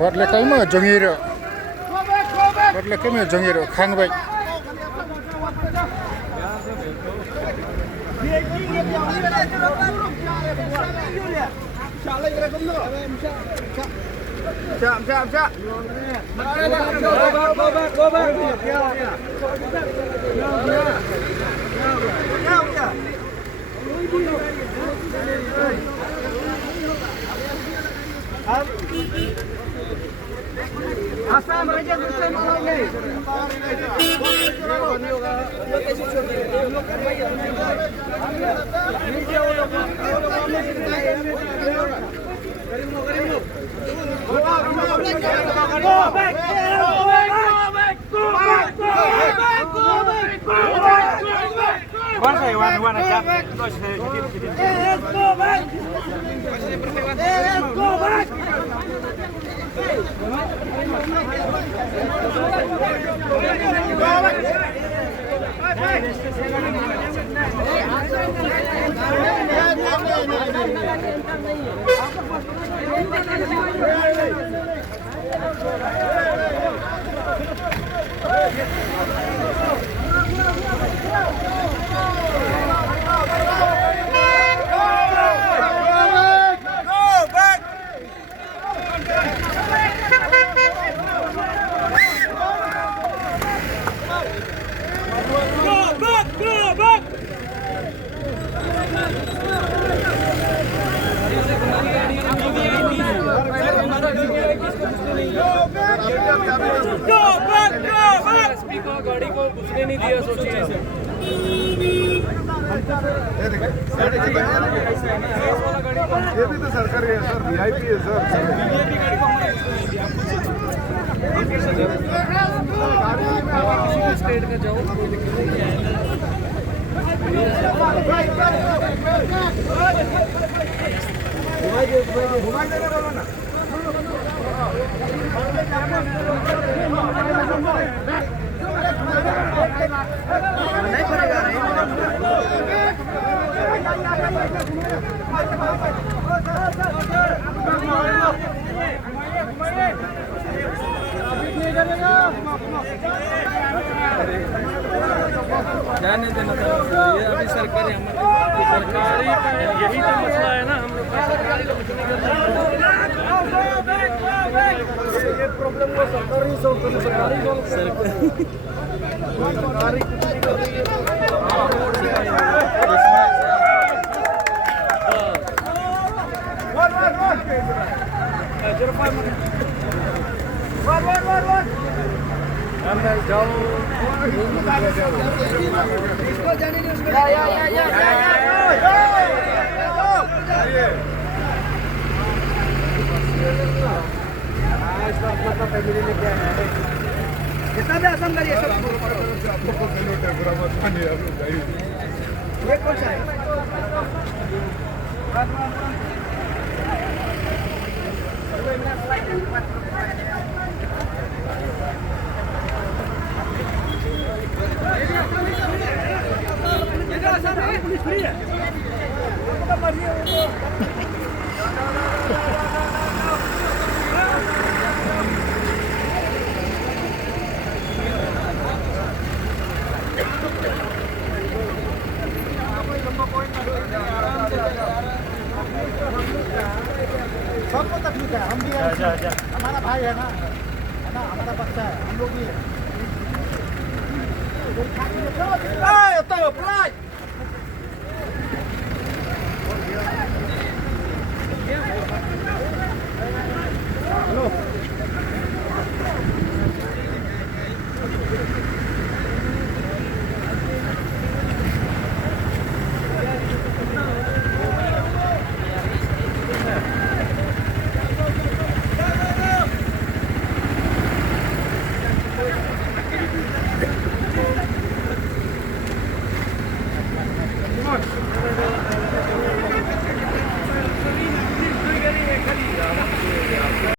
Padlekaiमा jangiro. Padlekaima jangiro khangbai. Chạm. Go Asam aja दूसरे मालूम नहीं कौन सा वन अच्छा गाड़ी को घुसने नहीं दिया सोचिए ये भी तो सरकारी है सर वीआईपी है सर किसी स्टेट का जाओ कोई दिक्कत नहीं नहीं पड़ेगा जाने देना था ये अभी सरकारी सरकारी यही तो मसला है ना हम लोग का सरकारी लोग कुछ नहीं करते ये प्रॉब्लम को सरकारी सॉल्व करना सरकारी इसको जाने दो उसको फैमिली में क्या है कितना भी आसान करिए सब ये कौन सा है पुलिस फ्री है सबको तकलीफ है हम भी हमारा भाई है ना हमारा बच्चा है हम लोग भी है